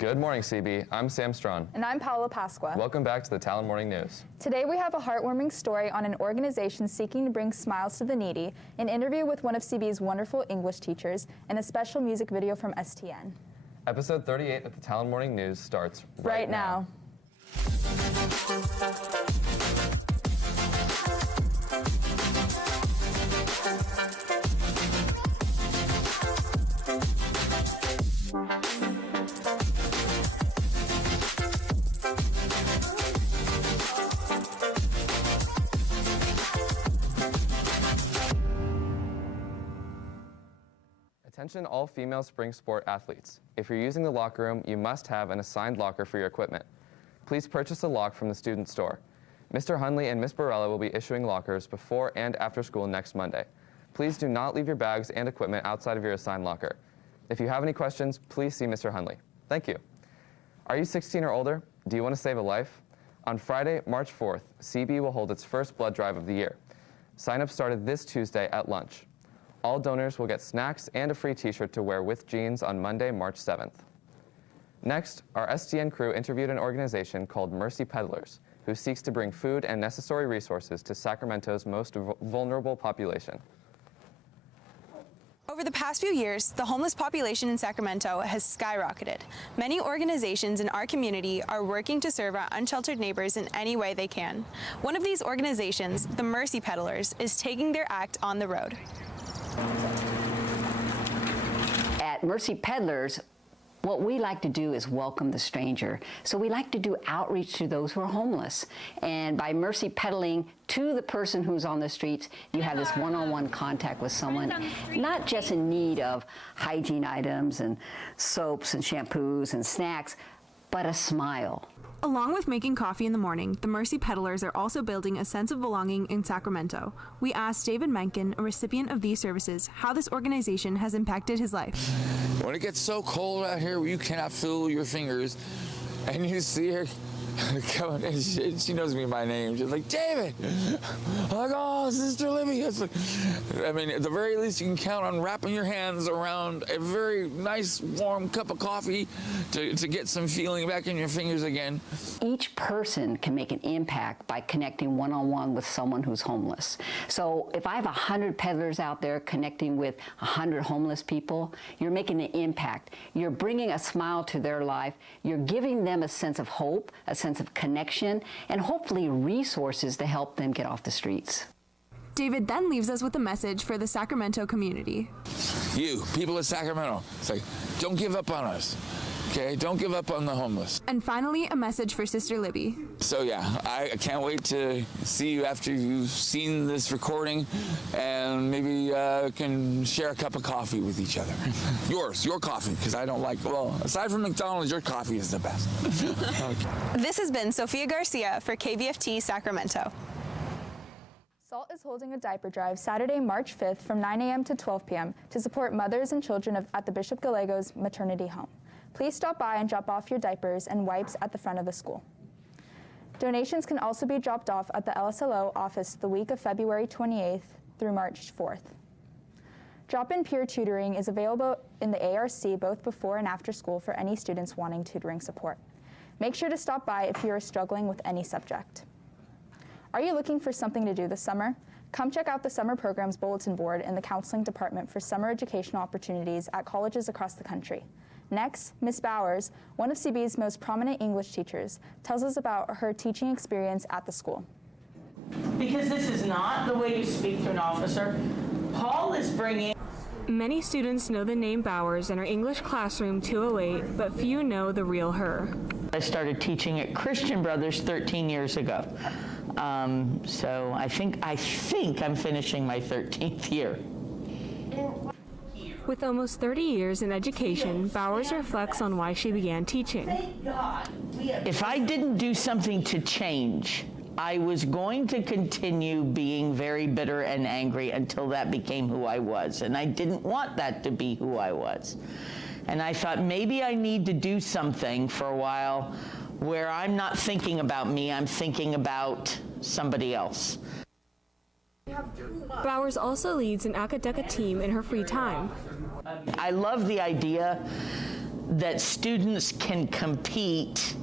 Good morning, CB. I'm Sam Strawn. And I'm Paola Pasqua. Welcome back to the Talon Morning News. Today we have a heartwarming story on an organization seeking to bring smiles to the needy, an interview with one of CB's wonderful English teachers, and a special music video from STN. Episode 38 of the Talon Morning News starts right now. Attention all female spring sport athletes. If you're using the locker room, you must have an assigned locker for your equipment. Please purchase a lock from the student store. Mr. Hunley and Ms. Barella will be issuing lockers before and after school next Monday. Please do not leave your bags and equipment outside of your assigned locker. If you have any questions, please see Mr. Hunley. Thank you. Are you 16 or older? Do you want to save a life? On Friday, March 4th, CB will hold its first blood drive of the year. Sign-up started this Tuesday at lunch. All donors will get snacks and a free t-shirt to wear with jeans on Monday, March 7th. Next, our STN crew interviewed an organization called Mercy Peddlers, who seeks to bring food and necessary resources to Sacramento's most vulnerable population. Over the past few years, the homeless population in Sacramento has skyrocketed. Many organizations in our community are working to serve our unsheltered neighbors in any way they can. One of these organizations, the Mercy Peddlers, is taking their act on the road. At Mercy Peddlers, what we like to do is welcome the stranger. So we like to do outreach to those who are homeless. And by mercy peddling to the person who's on the streets, you have this one-on-one contact with someone, not just in need of hygiene items and soaps and shampoos and snacks, but a smile. Along with making coffee in the morning, the Mercy Peddlers are also building a sense of belonging in Sacramento. We asked David Menken, a recipient of these services, how this organization has impacted his life. When it gets so cold out here where you cannot feel your fingers, and you see her coming, and she knows me by name. She's like, David! I'm like, oh, Sister Libby. It's like, I mean, at the very least, you can count on wrapping your hands around a very nice, warm cup of coffee to get some feeling back in your fingers again. Each person can make an impact by connecting one-on-one with someone who's homeless. So if I have 100 peddlers out there connecting with 100 homeless people, you're making an impact. You're bringing a smile to their life. You're giving them a sense of hope, a sense of connection, and hopefully resources to help them get off the streets. David then leaves us with a message for the Sacramento community. You, people of Sacramento, it's like, don't give up on us, okay? Don't give up on the homeless. And finally, a message for Sister Libby. So yeah, I can't wait to see you after you've seen this recording, and maybe can share a cup of coffee with each other. Your coffee, because I don't like, well, aside from McDonald's, your coffee is the best. Okay. This has been Sophia Garcia for KBFT Sacramento. SALT is holding a diaper drive Saturday, March 5th from 9 a.m. to 12 p.m. to support mothers and children at the Bishop Gallegos maternity home. Please stop by and drop off your diapers and wipes at the front of the school. Donations can also be dropped off at the LSLO office the week of February 28th through March 4th. Drop-in peer tutoring is available in the ARC both before and after school for any students wanting tutoring support. Make sure to stop by if you are struggling with any subject. Are you looking for something to do this summer? Come check out the Summer Programs Bulletin Board in the Counseling Department for summer educational opportunities at colleges across the country. Next, Ms. Bowers, one of CB's most prominent English teachers, tells us about her teaching experience at the school. Because this is not the way you speak to an officer. Paul is bringing... Many students know the name Bowers in her English classroom 208, but few know the real her. I started teaching at Christian Brothers 13 years ago. So I think I'm finishing my 13th year. With almost 30 years in education, Bowers reflects on why she began teaching. If I didn't do something to change, I was going to continue being very bitter and angry until that became who I was. And I didn't want that to be who I was. And I thought maybe I need to do something for a while where I'm not thinking about me, I'm thinking about somebody else. Bowers also leads an academic team in her free time. I love the idea that students can compete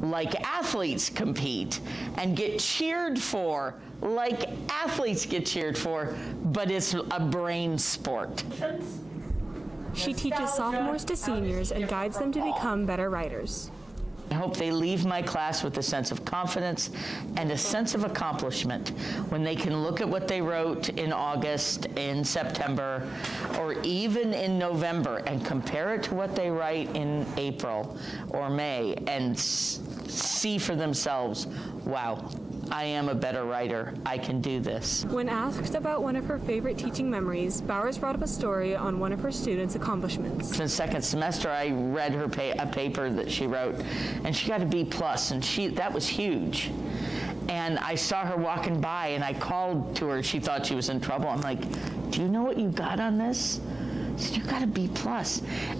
like athletes compete and get cheered for like athletes get cheered for, but it's a brain sport. She teaches sophomores to seniors and guides them to become better writers. I hope they leave my class with a sense of confidence and a sense of accomplishment when they can look at what they wrote in August, in September, or even in November and compare it to what they write in April or May and see for themselves, wow, I am a better writer. I can do this. When asked about one of her favorite teaching memories, Bowers brought up a story on one of her students' accomplishments. In second semester, I read her a paper that she wrote, and she got a B+, and that was huge. And I saw her walking by, and I called to her. She thought she was in trouble. I'm like, do you know what you got on this? She said, you got a B+.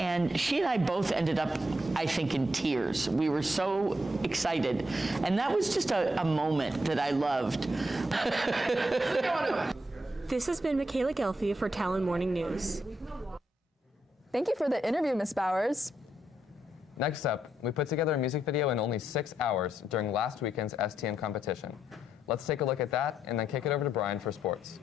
And she and I both ended up, I think, in tears. We were so excited. And that was just a moment that I loved. This has been Michaela Gelfi for Talon Morning News. Thank you for the interview, Ms. Bowers. Next up, we put together a music video in only 6 hours during last weekend's STM competition. Let's take a look at that and then kick it over to Brian for sports.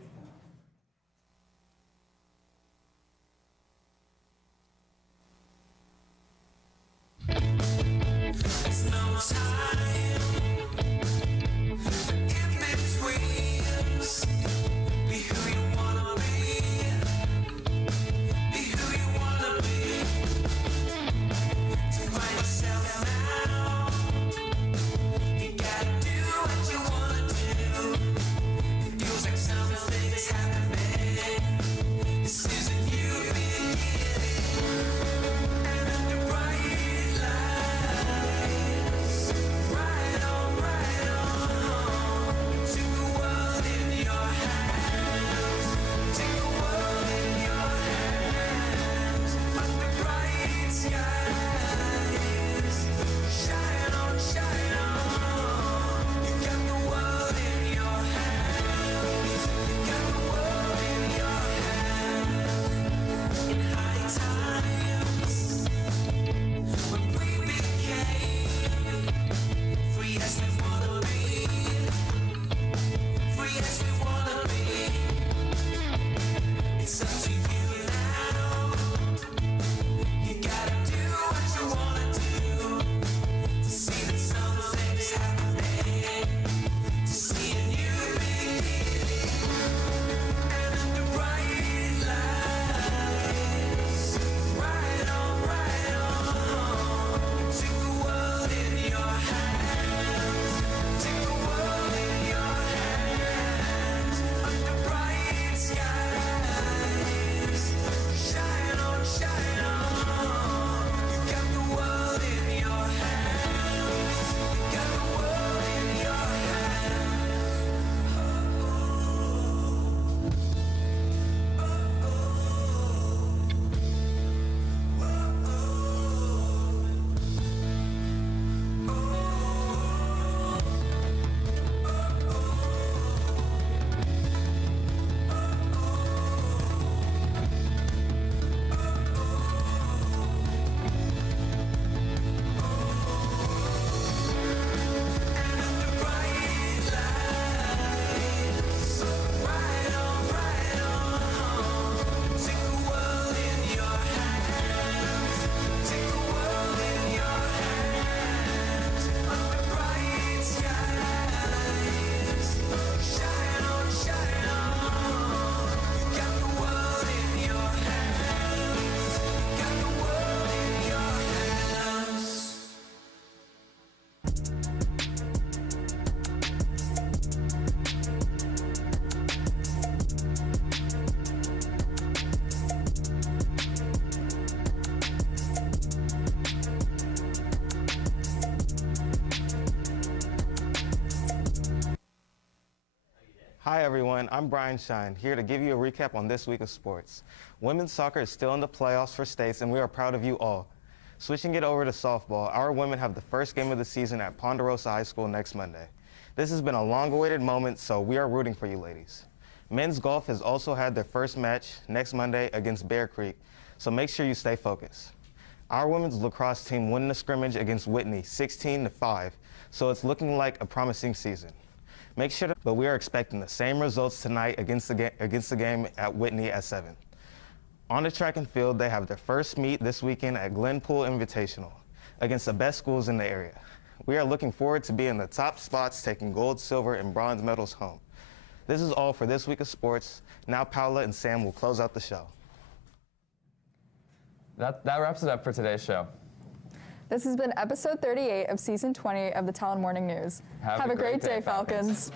Hi everyone, I'm Brian Shine, here to give you a recap on this week of sports. Women's soccer is still in the playoffs for states and we are proud of you all. Switching it over to softball, our women have the first game of the season at Ponderosa High School next Monday. This has been a long-awaited moment, so we are rooting for you ladies. Men's golf has also had their first match next Monday against Bear Creek, so make sure you stay focused. Our women's lacrosse team won the scrimmage against Whitney 16-5, so it's looking like a promising season. But we are expecting the same results tonight against the game at Whitney at 7. On the track and field, they have their first meet this weekend at Glenpool Invitational against the best schools in the area. We are looking forward to being in the top spots, taking gold, silver, and bronze medals home. This is all for this week of sports. Now Paula and Sam will close out the show. That wraps it up for today's show. This has been episode 38 of season 20 of the Talon Morning News. Have a great day, Falcons.